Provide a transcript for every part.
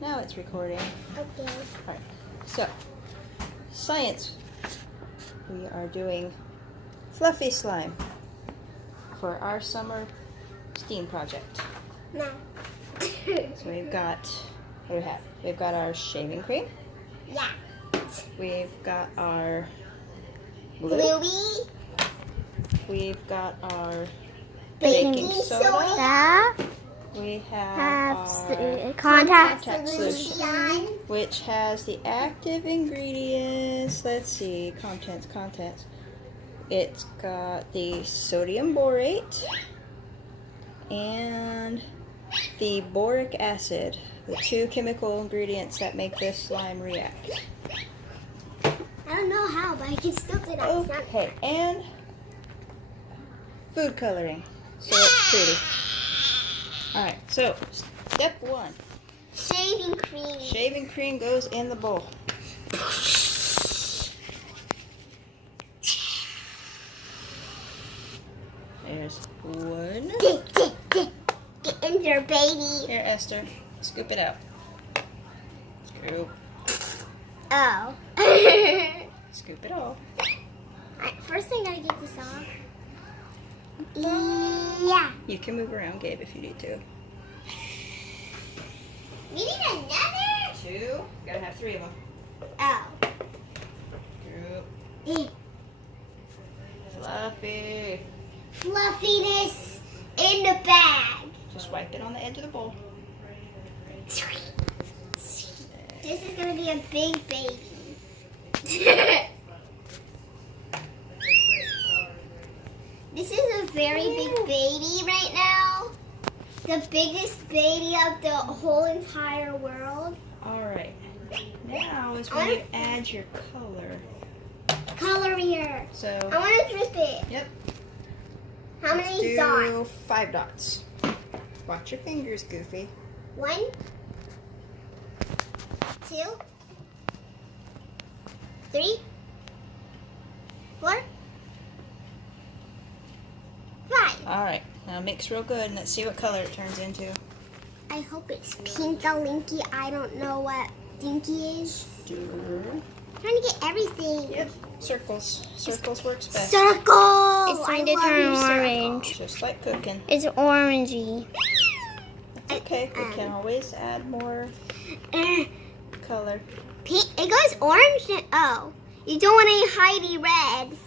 Now it's recording. Okay. Alright, so, science. We are doing fluffy slime for our summer STEAM project. No. So we've got, what do we have? We've got our shaving cream. Yeah. We've got our glue. Bluey. We've got our Baking baking soda. soda. We have our Contact solution, which has the active ingredients. Let's see, contents. It's got the sodium borate and the boric acid, the two chemical ingredients that make this slime react. I don't know how, but I can still do that. Okay, and food coloring, so it's pretty. Alright, so step one. Shaving cream. Shaving cream goes in the bowl. There's one. Get in there, baby. Here, Esther, scoop it out. Scoop. Oh. Scoop it all. First I gotta get this off. Yeah. You can move around, Gabe, if you need to. We need another? Two. Gotta have three of them. Oh. Scoop. Fluffy. Fluffiness in the bag. Just wipe it on the edge of the bowl. This is gonna be a big baby. This is a very big baby right now. The biggest baby of the whole entire world. Alright. Now is when you add your color. Color here. So, I want to drip it. yep. How Let's many do dots? 5 dots. Watch your fingers, Goofy. 1, 2, 3, 4, 5. Alright, now mix real good and let's see what color it turns into. I hope it's pinka-linky. I don't know what dinky is. Stir. Trying to get everything. Yep, circles. Circles works best. Circle! It's going I to love turn your circle. orange. Just like cooking. It's orangey. It's okay, we can always add more color. Pink. It goes orange. Oh, you don't want any Heidi reds.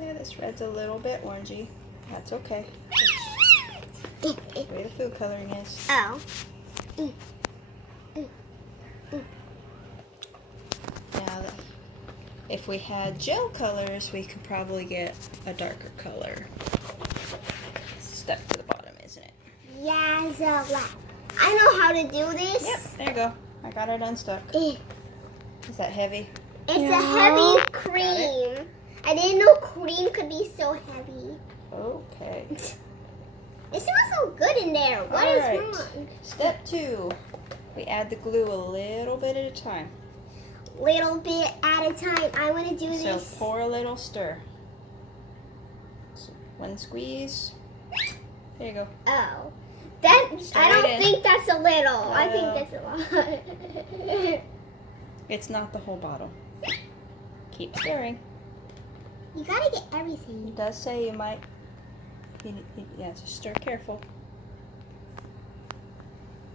Yeah, this red's a little bit orangey. That's okay. That's the way the food coloring is. Oh. Now, if we had gel colors, we could probably get a darker color. Stuck to the bottom, isn't it? Yeah, so I know how to do this. Yep, there you go. I got it unstuck. Eh. Is that heavy? It's No. a heavy cream. I didn't know cream could be so heavy. Okay. It smells so good in there. What is Alright. wrong? Step 2. We add the glue a little bit at a time. Little bit at a time. I want to do So this. pour a little stir. So one squeeze. There you go. Oh. That I Straight don't in. think that's a little. I think No. that's a lot. It's not the whole bottle. Keep stirring. You gotta get everything. It does say you might. Yeah, just stir careful.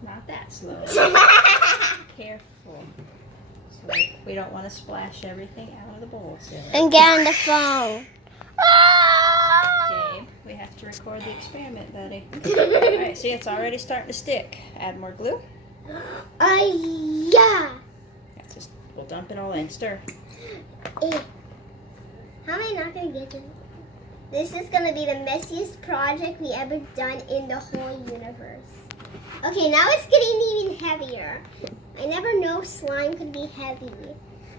Not that slow. Careful. So we don't want to splash everything out of the bowl. Silly. And get on the phone. Okay, we have to record the experiment, buddy. Alright, see, it's already starting to stick. Add more glue. Yeah. That's just, we'll dump it all in. Stir. How am I not gonna get this? This is gonna be the messiest project we ever done in the whole universe. Okay, now it's getting even heavier. I never know slime could be heavy.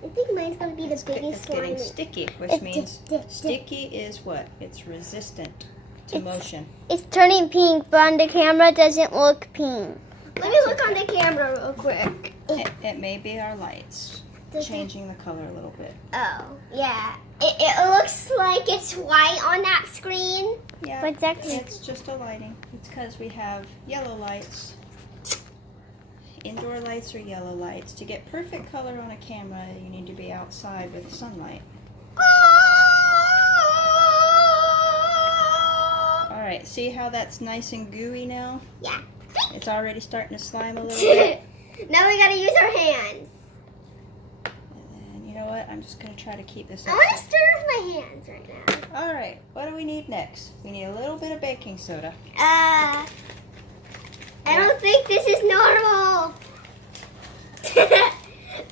I think mine's gonna be the biggest It's getting slime. sticky, which means sticky is what? It's resistant to motion. It's turning pink, but on the camera it doesn't look pink. Let me look on the camera real quick. It may be our lights changing the color a little bit. Oh, yeah. It looks like it's white on that screen. Yeah, But that's- it's just a lighting. It's because we have yellow lights indoor lights or yellow lights. To get perfect color on a camera, you need to be outside with sunlight. Alright, see how that's nice and gooey now? Yeah. It's already starting to slime a little bit. Now we gotta use our hands. And then, you know what? I'm just going to try to keep this I up. want to stir with my hands right now. Alright, what do we need next? We need a little bit of baking soda. I don't think this is normal.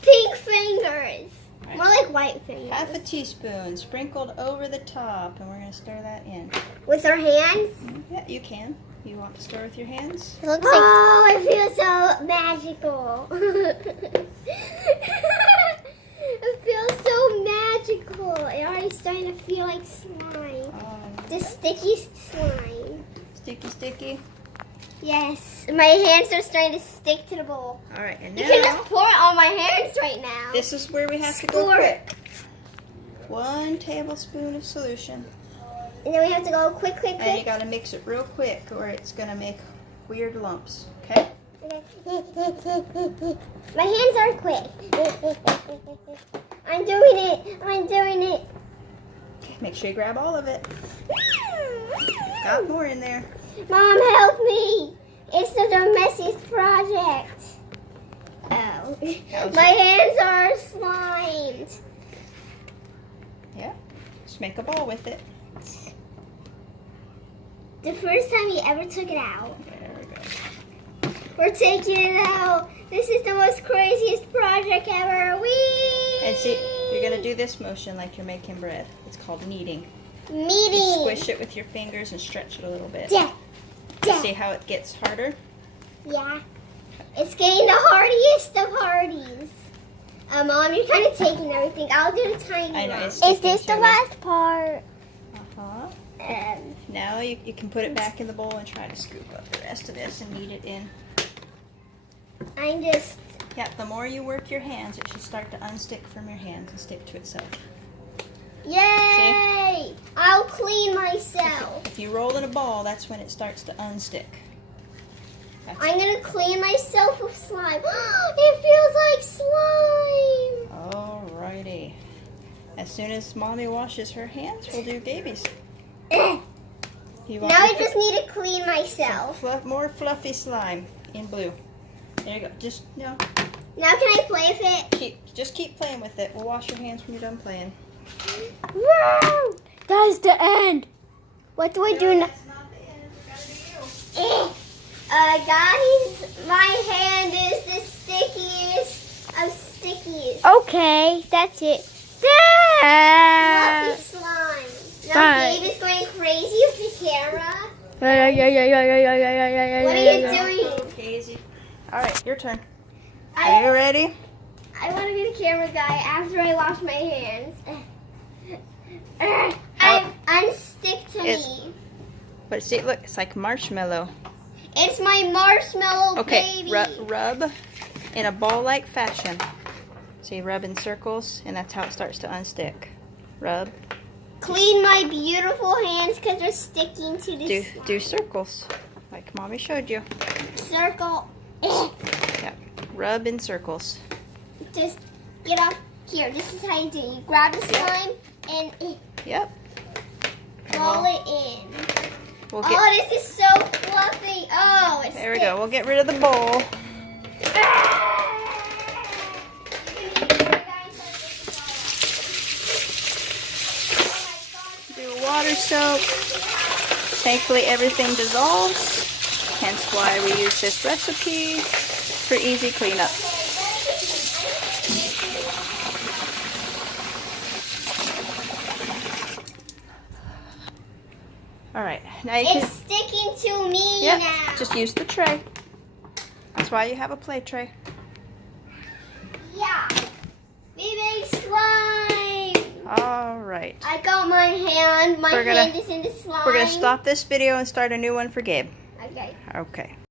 Pink fingers. Right. More like white fingers. Half a teaspoon sprinkled over the top, and we're going to stir that in. With our hands? Yeah, you can. You want to stir with your hands? It looks like Oh, I feel so magical. It feels so magical. It already starting to feel like slime. This sticky slime. Sticky. Yes, my hands are starting to stick to the bowl. Alright, and You can now, just pour it on my hands right now. this is where we have to go Squirt. quick. 1 tablespoon of solution. And then we have to go quick. And you got to mix it real quick or it's going to make weird lumps. Okay? My hands are quick. I'm doing it. Okay, make sure you grab all of it. Got more in there. Mom, help me. It's the messiest project. Oh. My hands are slimed. Yeah. Just make a ball with it. The first time he ever took it out. There we go. We're taking it out. This is the most craziest project ever. Whee! And see, you're going to do this motion like you're making bread. It's called kneading. You Meeting. squish it with your fingers and stretch it a little bit. Yeah. See how it gets harder? Yeah. It's getting the hardiest of hardies. Mom, you're kind of taking everything. I'll do the tiny I know, one. it's Is this the me. last part? Uh-huh. Now you can put it back in the bowl and try to scoop up the rest of this and knead it in. I'm just... Yeah, the more you work your hands, it should start to unstick from your hands and stick to itself. Yay! I'll clean myself. If you roll in a ball, that's when it starts to unstick. I'm going to clean myself with slime. It feels like slime. Alrighty. As soon as Mommy washes her hands, we'll do babies. Now You want I your just need to clean myself. more fluffy slime in blue. There you go. Just no. Now can I play with it? Just keep playing with it. We'll wash your hands when you're done playing. Woo! That is the end. What do I do now? That's not the end. We gotta do you. Guys, my hand is the stickiest of stickiest. Okay, that's it. Fluffy slime. Now Fine. Gabe is going crazy with the camera. What are you doing? Casey. All right, your turn. Are I you ready? want to be the camera guy after I wash my hands. Unstick to me. But see, look, it's like marshmallow. It's my marshmallow Okay, baby. rub in a ball-like fashion. See, rub in circles, and that's how it starts to unstick. Rub. Clean my beautiful hands because they're sticking to the Do circles, like Mommy showed you. circle. Yeah, rub in circles. Just get off here. This is how you do it. You grab the slime and Yep. roll it in. We'll get. Oh, this is so fluffy. Oh, it's There we go. We'll get rid of the bowl. Do water soak. Thankfully, everything dissolves. Hence why we use this recipe for easy cleanup. All right, now you It's can. sticking to me Yep, now. just use the tray. That's why you have a play tray. Yeah. We made slime. All right. I got my hand. My We're gonna- hand is in the slime. We're going to stop this video and start a new one for Gabe. Okay. Okay.